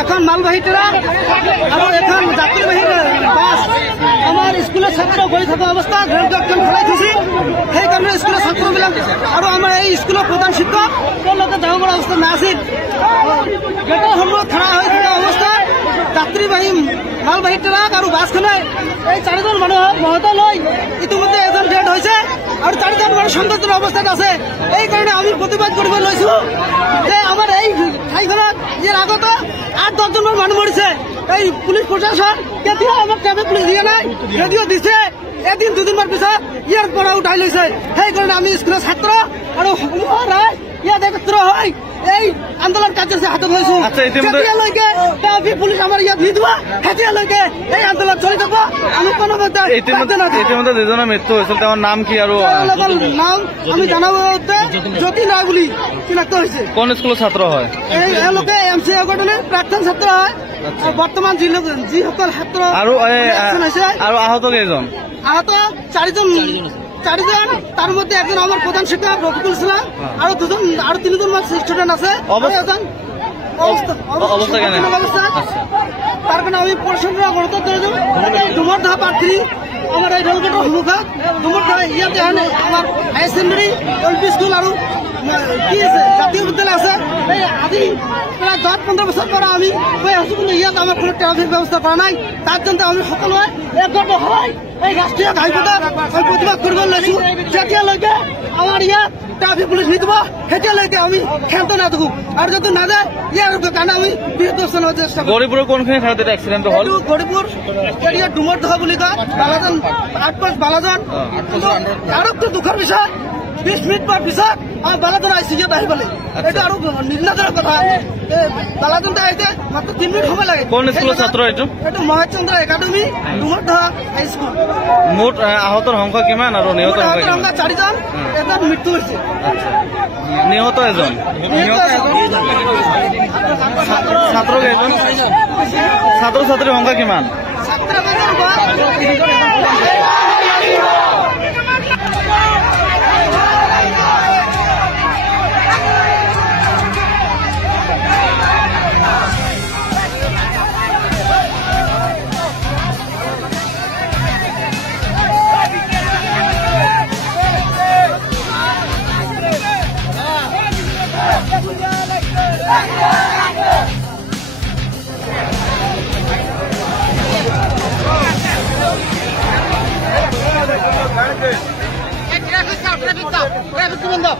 এখন মালবাহী ট্রাক আর এখন যাত্রীবাহী বাস আমার স্কুলের ছাত্র গড়ি থাকা অবস্থা রেলগেটখন খোলাই থৈছি সেই কারণে স্কুলের ছাত্রবিলাক আর আমার এই স্কুলের প্রধান শিক্ষক তেওঁলোকে যাব পৰা অৱস্থা নাছিল গেটৰ সন্মুখত খাৰা হৈ থকা অৱস্থাত যাত্ৰীবাহী মালবাহী ট্ৰাক আৰু বাছখনে এই 4জন মানুহক মহত লৈ ইতিমধ্যে এজন ডেড হৈছে আৰু 4জন মানুহ সংকটজনক অৱস্থাত আছে। এই কাৰণে আমি প্ৰতিবাদ কৰিব লৈছো যে আমাৰ এই ঠাইখনত ইয়াৰ আগতে 8-10জন মানুহ মৰিছে। এই পুলিচ প্ৰশাসন কেতিয়া আমাক ট্ৰাফিক পুলিচ দিয়া নাই, যদিও দিছে এদিন দুদিনমান পিছত ইয়াৰ পৰা উঠাই লৈছে। সেইকাৰণে আমি স্কুলৰ ছাত্ৰ আৰু সমূহৰ ৰাইজ ইয়াত একত্ৰ হৈ এই আন্দোলন কাৰ্যসূচী হাতত লৈছো। যেতিয়ালৈকে ট্ৰাফিক পুলিচ আমাৰ ইয়াত নিদিব তেতিয়ালৈকে এই আন্দোলন চলি যাব। আমি কোনোমতে ইতিমধ্যে যিজনৰ মৃত্যু হৈছিল তেওঁৰ নাম কি আৰু নাম আমি জনাব জ্যোতি নাই বুলি চিনাক্ত হৈছে। কোন স্কুলৰ ছাত্ৰ হয়? এওঁলোকে MC আগৰতলীৰ প্ৰাক্তন ছাত্ৰ হয়। বৰ্তমান যিসকল ছাত্ৰ আৰু আহত কেইজন? আহত 4জন তার মধ্যে একজন আমার প্রধান শিক্ষক রফিকুল ইসলাম আর 3জন মান স্টুডেন্ট আছে। তার কারণে আমি প্রশাসন গণতন্ত্র ডুমরদহ প্রার্থী আমার এই রেলগেটের সন্মুখত ডুমরদহ ইয়াতে আমার হায়ার সেকেন্ডারি LP স্কুল আর কি আছে জাতীয় বিদ্যালয় আছে। এই আজি প্রায় 10-15 বছর পর আমি কৈ আছো, কিন্তু ইয়াত আমার কোনো ট্রাফিক ব্যবস্থা করা নাই। তার জন্য আমি সকলে একগত হয় এই রাষ্ট্রীয় ঘাইপথত প্রতিবাদ কৰিব লৈছো। যেতিয়ালৈকে আমাৰ ইয়াত ট্ৰাফিক পুলিচ নিদিব তেতিয়ালৈকে আমি ক্ষান্ত নাথাকো আৰু যদি নাযায় ইয়াৰ কাৰণে আমি বৃহত্তৰ চেষ্টা কৰিম। গৌৰীপুৰৰ কোনখিনি ঠাইত এক্সিডেণ্ট হ'ল? গৌৰীপুৰ এৰিয়া ডুমৰদহ বুলি কয়, বালাজন 8-5 বালাজন। আৰু দুখৰ বিষয় 20 মিনিট পিছত বালাজন ICUত আহি পালে। এইটো আৰু নিৰ্ণয়ৰ কথা। বালাজনটা আহিছে মাত্ৰ 3 মিনিট সময় লাগে। কোন স্কুলৰ ছাত্ৰ এইটো? এইটো মহেশ চন্দ্ৰ একাডেমী ডুমৰদহ হাইস্কুল। মুঠ আহতৰ সংখ্যা কিমান আৰু নিহত সংখ্যা? 4জন, এজন মৃত্যু হৈছে। নিহত এজন। ছাত্ৰ কেইজন? ছাত্ৰ ছাত্ৰীৰ সংখ্যা কিমান? Traffic stop, traffic stop, traffic stop.